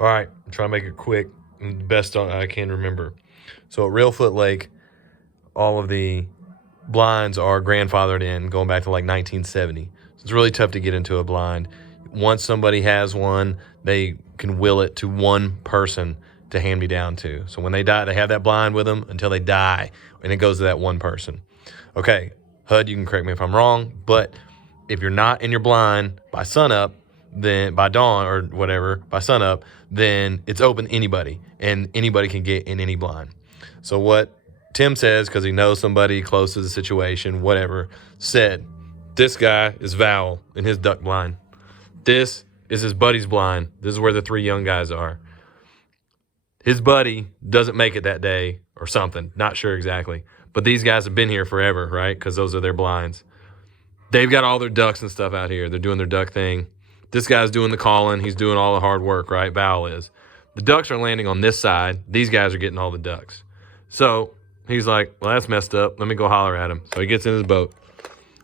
All right, I'm trying to make it quick, best I can remember. So at Reel Foot Lake, all of the blinds are grandfathered in, going back to like 1970. So it's really tough to get into a blind. Once somebody has one, they can will it to one person to hand me down to. So when they die, they have that blind with them until they die, and it goes to that one person. Okay, HUD, you can correct me if I'm wrong, but if you're not in your blind by sunup, then by dawn or whatever, by sunup, then it's open to anybody, and anybody can get in any blind. So what Tim says, because he knows somebody close to the situation, whatever, said, this guy is Val in his duck blind. This is his buddy's blind. This is where the three young guys are. His buddy doesn't make it that day or something. Not sure exactly. But these guys have been here forever, right? Because those are their blinds. They've got all their ducks and stuff out here. They're doing their duck thing. This guy's doing the calling. He's doing all the hard work, right? Val is. The ducks are landing on this side. These guys are getting all the ducks. So he's like, well, that's messed up. Let me go holler at him. So he gets in his boat.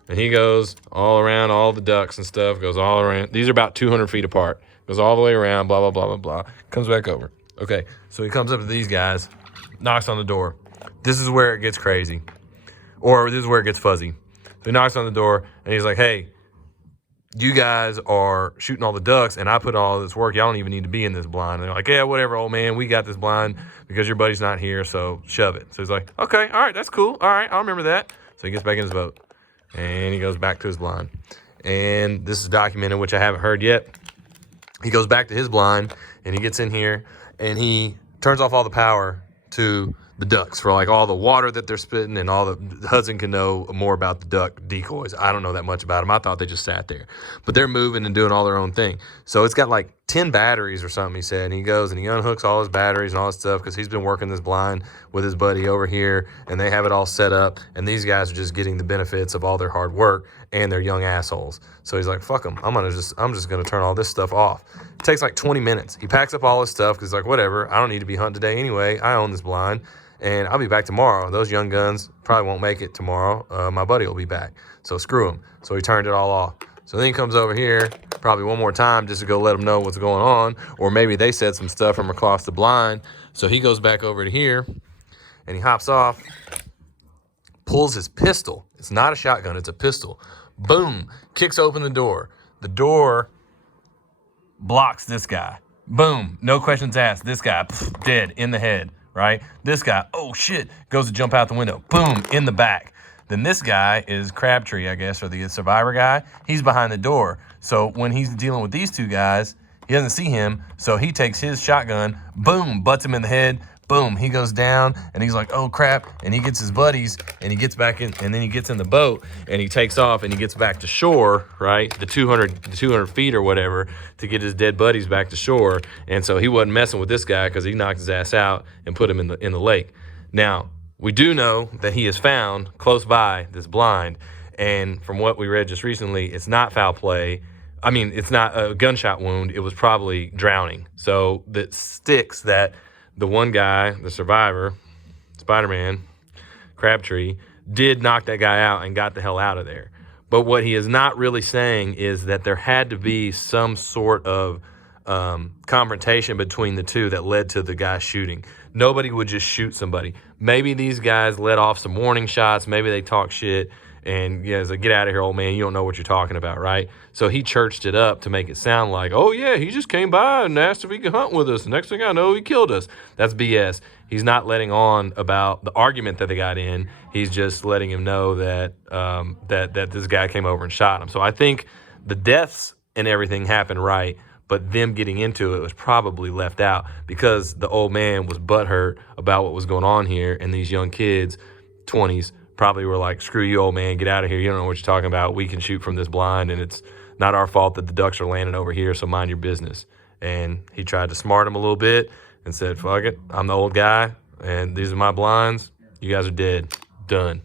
And he goes all around all the ducks and stuff. Goes all around. These are about 200 feet apart. Goes all the way around, blah, blah, blah, blah, blah. Comes back over. Okay, so he comes up to these guys, knocks on the door. This is where it gets crazy. Or this is where it gets fuzzy. So he knocks on the door, and he's like, hey, you guys are shooting all the ducks, and I put all this work. Y'all don't even need to be in this blind. And they're like, yeah, whatever, old man. We got this blind because your buddy's not here, so shove it. So he's like, okay, all right, that's cool. All right, I'll remember that. So he gets back in his boat, and he goes back to his blind. And this is documented, which I haven't heard yet. He goes back to his blind, and he gets in here, and he turns off all the power to the ducks for like all the water that they're spitting, and all the Hudson can know more about the duck decoys. I don't know that much about them. I thought they just sat there, but they're moving and doing all their own thing. So it's got like 10 batteries or something, he said, and he goes and he unhooks all his batteries and all this stuff because he's been working this blind with his buddy over here, and they have it all set up, and these guys are just getting the benefits of all their hard work, and they're young assholes. So he's like, fuck them. I'm just gonna turn all this stuff off. It takes like 20 minutes. He packs up all his stuff because he's like, whatever, I don't need to be hunting today anyway. I own this blind, and I'll be back tomorrow. Those young guns probably won't make it tomorrow. My buddy will be back, so screw him. So he turned it all off. So then he comes over here probably one more time just to go let them know what's going on, or maybe they said some stuff from across the blind. So he goes back over to here, and he hops off, pulls his pistol. It's not a shotgun, it's a pistol. Boom, kicks open the door. The door blocks this guy. Boom, no questions asked. This guy, dead in the head, right? This guy, oh shit, goes to jump out the window. Boom, in the back. Then this guy is Crabtree, I guess, or the survivor guy. He's behind the door. So when he's dealing with these two guys, he doesn't see him. So he takes his shotgun, boom, butts him in the head. Boom, he goes down, and he's like, oh crap, and he gets his buddies, and he gets back in, and then he gets in the boat, and he takes off, and he gets back to shore, right, the 200 feet or whatever, to get his dead buddies back to shore. And so he wasn't messing with this guy because he knocked his ass out and put him in the lake. Now, we do know that he is found close by this blind, and from what we read just recently, it's not foul play. I mean, it's not a gunshot wound. It was probably drowning. So that sticks that the one guy, the survivor, Spider-Man, Crabtree, did knock that guy out and got the hell out of there. But what he is not really saying is that there had to be some sort of confrontation between the two that led to the guy shooting. Nobody would just shoot somebody. Maybe these guys let off some warning shots. Maybe they talk shit. And yeah, it's like, get out of here, old man. You don't know what you're talking about, right? So he churched it up to make it sound like, oh, yeah, he just came by and asked if he could hunt with us. The next thing I know, he killed us. That's BS. He's not letting on about the argument that they got in. He's just letting him know that that this guy came over and shot him. So I think the deaths and everything happened right, but them getting into it was probably left out because the old man was butthurt about what was going on here, and these young kids, 20s, probably were like, screw you, old man, get out of here. You don't know what you're talking about. We can shoot from this blind, and it's not our fault that the ducks are landing over here, so mind your business. And he tried to smart him a little bit and said, fuck it, I'm the old guy, and these are my blinds. You guys are dead. Done.